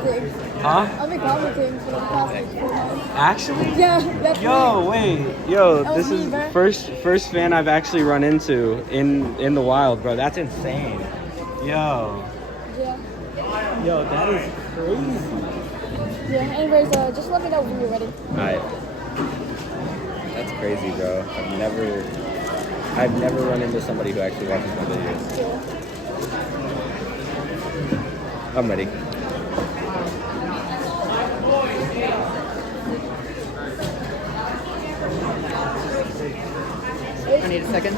commenting. Huh? I've been commenting for the past like 4 months. Actually? Yeah, that's Yo, me. wait, yo, That this was is me, bro. first fan I've actually run into in the wild, bro. That's insane. Yo, Yeah. yo, that is crazy. Yeah. Anyways, just let me know when you're ready. Alright, that's crazy, bro. I've never run into somebody who actually watches my videos. Yeah. I'm ready. I need a second.